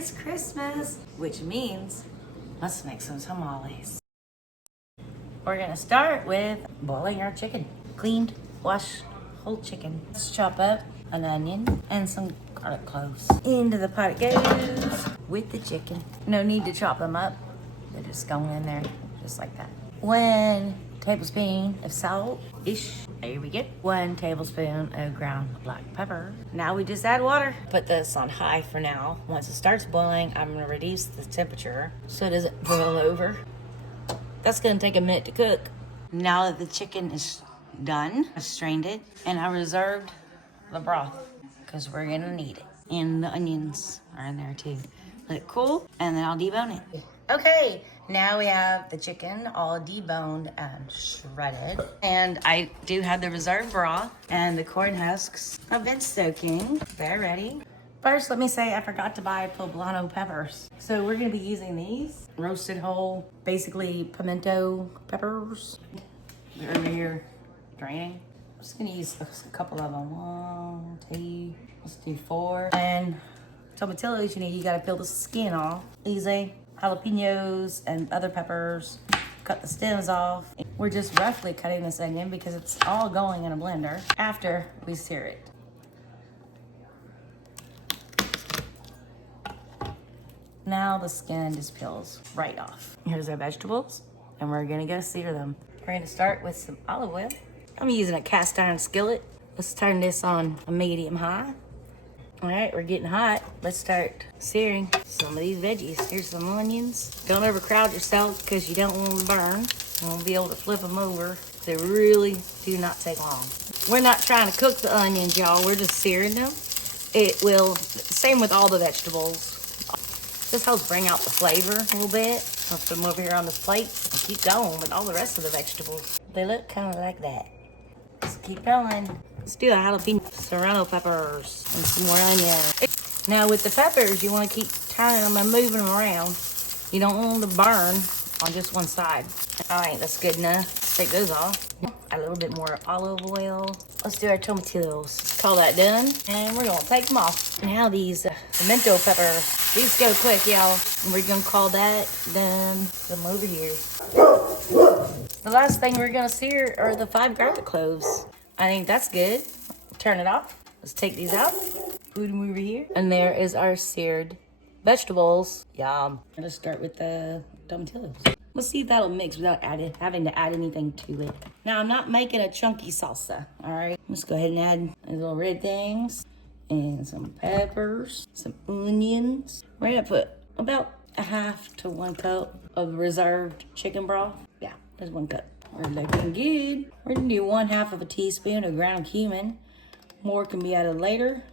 It's Christmas, which means let's make some tamales. We're gonna start with boiling our chicken. Cleaned, washed, whole chicken. Let's chop up an onion and some garlic cloves. Into the pot it goes with the chicken. No need to chop them up. They're just going in there, just like that. 1 tablespoon of salt-ish. There we go. 1 tablespoon of ground black pepper. Now we just add water. Put this on high for now. Once it starts boiling, I'm gonna reduce the temperature so it doesn't boil over. That's gonna take a minute to cook. Now that the chicken is done, I strained it and I reserved the broth because we're gonna need it. And the onions are in there too. Let it cool and then I'll debone it. Okay, now we have the chicken all deboned and shredded. And I do have the reserved broth and the corn husks have been soaking. They're ready. First, let me say I forgot to buy poblano peppers. So we're gonna be using these roasted whole, basically pimento peppers. They're over here draining. I'm just gonna use a couple of them. 1, 2, let's do 4. And tomatillos, you gotta peel the skin off. Easy. Jalapeños and other peppers. Cut the stems off. We're just roughly cutting this onion because it's all going in a blender after we sear it. Now the skin just peels right off. Here's our vegetables, and we're gonna go sear them. We're gonna start with some olive oil. I'm using a cast iron skillet. Let's turn this on a medium high. All right, we're getting hot. Let's start searing some of these veggies. Here's some onions. Don't overcrowd yourself because you don't want them to burn. You won't be able to flip them over. They really do not take long. We're not trying to cook the onions, y'all. We're just searing them. It will, same with all the vegetables. This helps bring out the flavor a little bit. I'll put them over here on this plate and keep going with all the rest of the vegetables. They look kind of like that. Let's keep going. Let's do a jalapeno, Serrano peppers, and some more onion. Now with the peppers, you want to keep turning them and moving them around. You don't want them to burn on just one side. All right, that's good enough. Let's take those off. Add a little bit more olive oil. Let's do our tomatillos. Call that done, and we're gonna take them off. Now these pimento peppers, these go quick, y'all. And we're gonna call that done. Put them over here. The last thing we're gonna sear are the 5 garlic cloves. I think that's good. Turn it off. Let's take these out. Put them over here. And there is our seared vegetables. Yum. Let's start with the tomatillos. Let's see if that'll mix without having to add anything to it. Now, I'm not making a chunky salsa, all right? Let's go ahead and add these little red things and some peppers, some onions. We're gonna put about a half to 1 cup of reserved chicken broth. Yeah, there's 1 cup. We're looking good. We're gonna do 1/2 teaspoon of ground cumin. More can be added later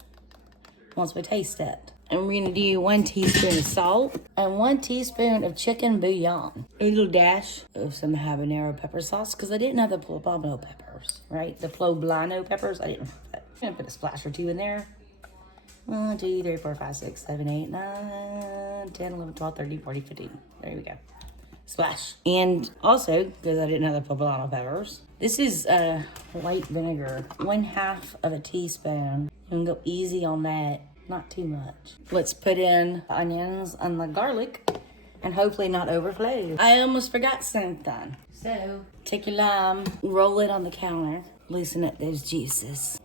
once we taste it. And we're gonna do 1 teaspoon of salt and 1 teaspoon of chicken bouillon. A little dash of some Habanero pepper sauce because I didn't have the poblano peppers, right? The poblano peppers, I didn't have that. I'm gonna put a splash or 2 in there. 1, 2, 3, 4, 5, 6, 7, 8, 9, 10, 11, 12, 13, 14, 15. There we go. Splash. And also, because I didn't have the poblano peppers, this is white vinegar. 1/2 teaspoon. You can go easy on that. Not too much. Let's put in the onions and the garlic and hopefully not overflow. I almost forgot something. So, take your lime, roll it on the counter, loosen up those juices.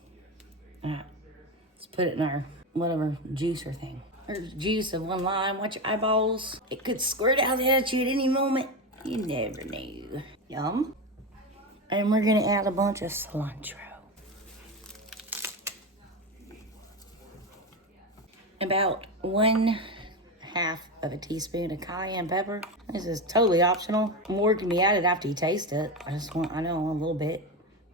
All right, let's put it in our whatever juicer thing. There's juice of 1 lime. Watch your eyeballs. It could squirt out at you at any moment. You never know. Yum. And we're gonna add a bunch of cilantro. About 1/2 teaspoon of cayenne pepper. This is totally optional. More can be added after you taste it. I know a little bit.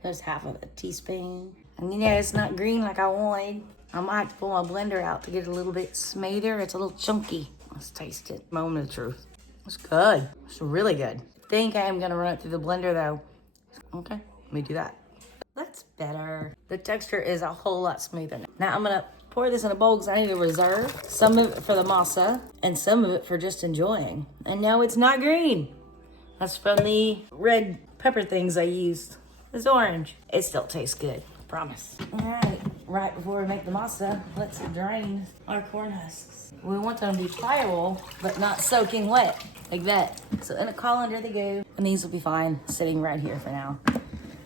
That's 1/2 teaspoon. And it's not green like I wanted. I might have to pull my blender out to get it a little bit smoother. It's a little chunky. Let's taste it. Moment of truth. It's good. It's really good. I think I am gonna run it through the blender though. Okay, let me do that. That's better. The texture is a whole lot smoother now. Now I'm gonna pour this in a bowl because I need to reserve some of it for the masa and some of it for just enjoying. And no, it's not green. That's from the red pepper things I used. It's orange. It still tastes good, promise. All right, right before we make the masa, let's drain our corn husks. We want them to be pliable, but not soaking wet, like that. So in a colander they go, and these will be fine sitting right here for now.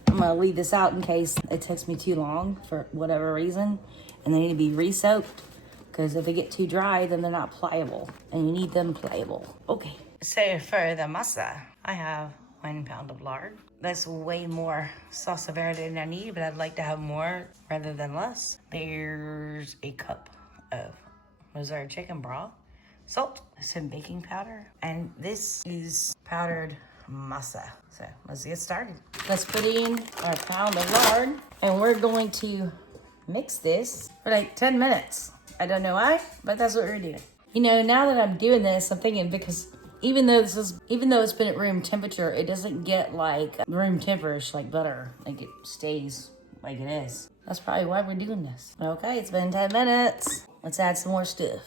I'm gonna leave this out in case it takes me too long for whatever reason, and they need to be re-soaked, because if they get too dry, then they're not pliable, and you need them pliable. Okay, so for the masa, I have 1 pound of lard. That's way more salsa verde than I need, but I'd like to have more rather than less. There's a cup of reserved chicken broth, salt, some baking powder, and this is powdered masa. So let's get started. Let's put in our pound of lard, and we're going to mix this for like 10 minutes. I don't know why, but that's what we're doing. You know, now that I'm doing this, I'm thinking, because even though it's been at room temperature, it doesn't get like room temperature like butter. Like it stays like it is. That's probably why we're doing this. Okay, it's been 10 minutes. Let's add some more stuff.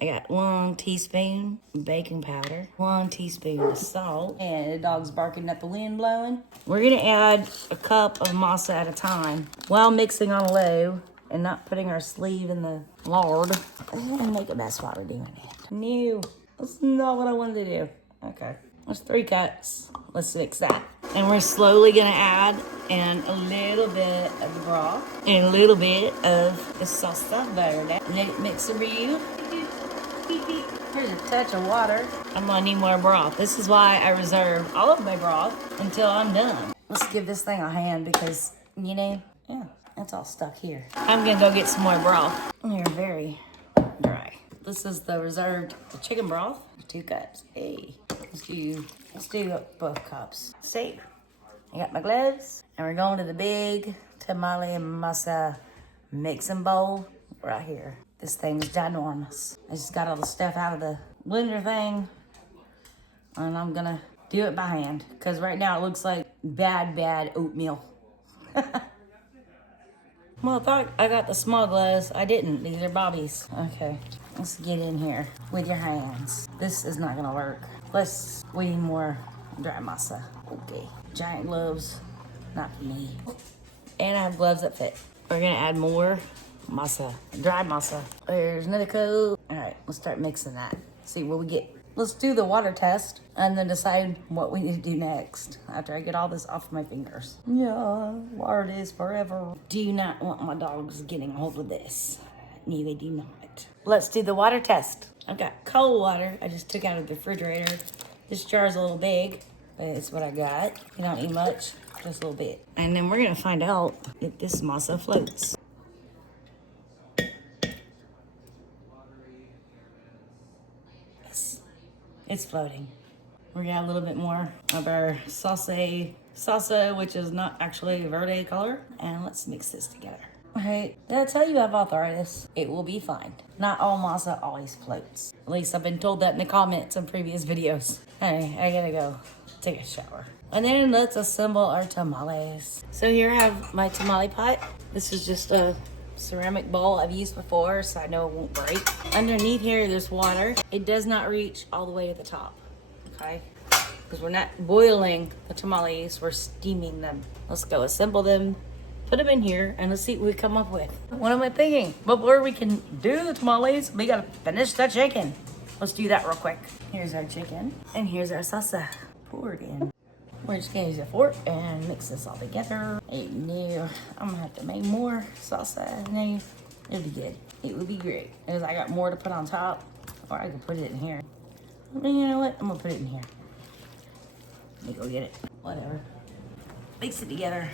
I got 1 teaspoon baking powder, 1 teaspoon of salt, and the dog's barking at the wind blowing. We're gonna add a cup of masa at a time while mixing on low and not putting our sleeve in the lard. And make a mess while we're doing it. No, that's not what I wanted to do. Okay, there's 3 cups. Let's mix that. And we're slowly gonna add in a little bit of the broth and a little bit of the salsa verde. Let it mix around. Here's a touch of water. I'm gonna need more broth. This is why I reserve all of my broth until I'm done. Let's give this thing a hand because, you know, yeah, it's all stuck here. I'm gonna go get some more broth. They're very dry. This is the reserved chicken broth, 2 cups. Hey, let's do both cups. See, I got my gloves, and we're going to the big tamale masa mixing bowl right here. This thing's ginormous. I just got all the stuff out of the blender thing, and I'm gonna do it by hand, because right now it looks like bad oatmeal. Well, I thought I got the small gloves. I didn't. These are Bobby's. Okay, let's get in here with your hands. This is not gonna work. We need more dry masa. Okay, giant gloves, not for me. And I have gloves that fit. We're gonna add more masa, dry masa. There's another coat. All right, let's start mixing that. See what we get. Let's do the water test and then decide what we need to do next after I get all this off my fingers. Yeah, lard is forever. Do not want my dogs getting a hold of this. No, they do not. Let's do the water test. I've got cold water I just took out of the refrigerator. This jar's a little big, but it's what I got. You don't need much, just a little bit. And then we're gonna find out if this masa floats. It's floating. We're gonna add a little bit more of our salsa, which is not actually verde color. And let's mix this together. Okay, did I tell you I have arthritis? It will be fine. Not all masa always floats. At least I've been told that in the comments on previous videos. Anyway, I gotta go take a shower. And then let's assemble our tamales. So here I have my tamale pot. This is just a ceramic bowl I've used before, so I know it won't break. Underneath here, there's water. It does not reach all the way to the top, okay? Because we're not boiling the tamales, we're steaming them. Let's go assemble them, put them in here, and let's see what we come up with. What am I thinking? Before we can do the tamales, we gotta finish that chicken. Let's do that real quick. Here's our chicken, and here's our salsa poured in. We're just gonna use a fork and mix this all together. No, I'm gonna have to make more salsa. No, it'll be good. It would be great. Because I got more to put on top, or I could put it in here. You know what? I'm gonna put it in here. Let me go get it. Whatever. Mix it together.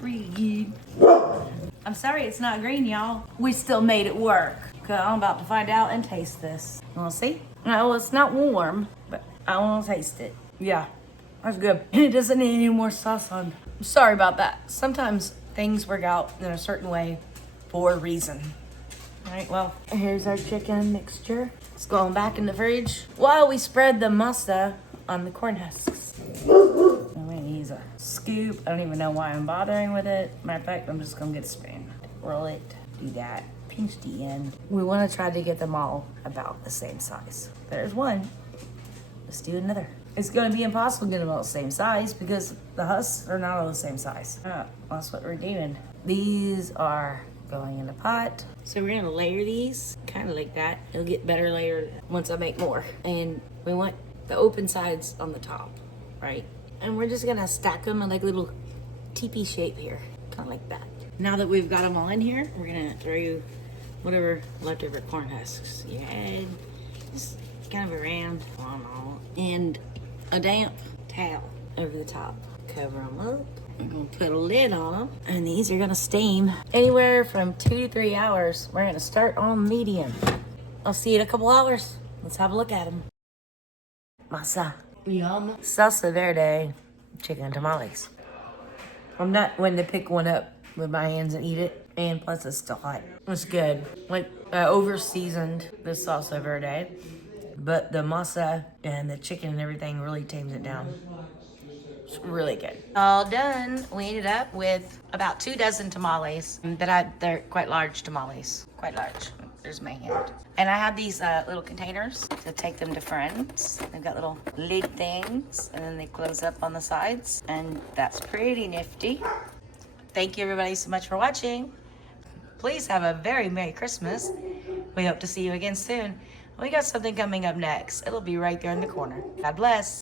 Really good. I'm sorry it's not green, y'all. We still made it work. Cause I'm about to find out and taste this. You wanna see? No, it's not warm, but I wanna taste it. Yeah. That's good. And it doesn't need any more sauce on. I'm sorry about that. Sometimes things work out in a certain way for a reason. All right, well, here's our chicken mixture. It's going back in the fridge while we spread the masa on the corn husks. I'm gonna use a scoop. I don't even know why I'm bothering with it. Matter of fact, I'm just gonna get a spoon. Roll it, do that, pinch the end. We wanna try to get them all about the same size. There's one. Let's do another. It's gonna be impossible to get them all the same size because the husks are not all the same size. That's what we're doing. These are going in the pot. So we're gonna layer these kind of like that. It'll get better layered once I make more. And we want the open sides on the top, right? And we're just gonna stack them in like little teepee shape here, kind of like that. Now that we've got them all in here, we're gonna throw whatever leftover corn husks you had, just kind of around on all, and a damp towel over the top. Cover them up. We're gonna put a lid on them, and these are gonna steam anywhere from 2 to 3 hours. We're gonna start on medium. I'll see you in a couple hours. Let's have a look at them. Masa. Yum. Salsa Verde chicken tamales. I'm not one to pick one up with my hands and eat it, and plus it's still hot. It's good. Like over seasoned the salsa verde, but the masa and the chicken and everything really tames it down. It's really good. All done. We ended up with about 2 dozen tamales. They're quite large tamales. Quite large. There's my hand. And I have these little containers to take them to friends. They've got little lid things, and then they close up on the sides, and that's pretty nifty. Thank you everybody so much for watching. Please have a very Merry Christmas. We hope to see you again soon. We got something coming up next. It'll be right there in the corner. God bless.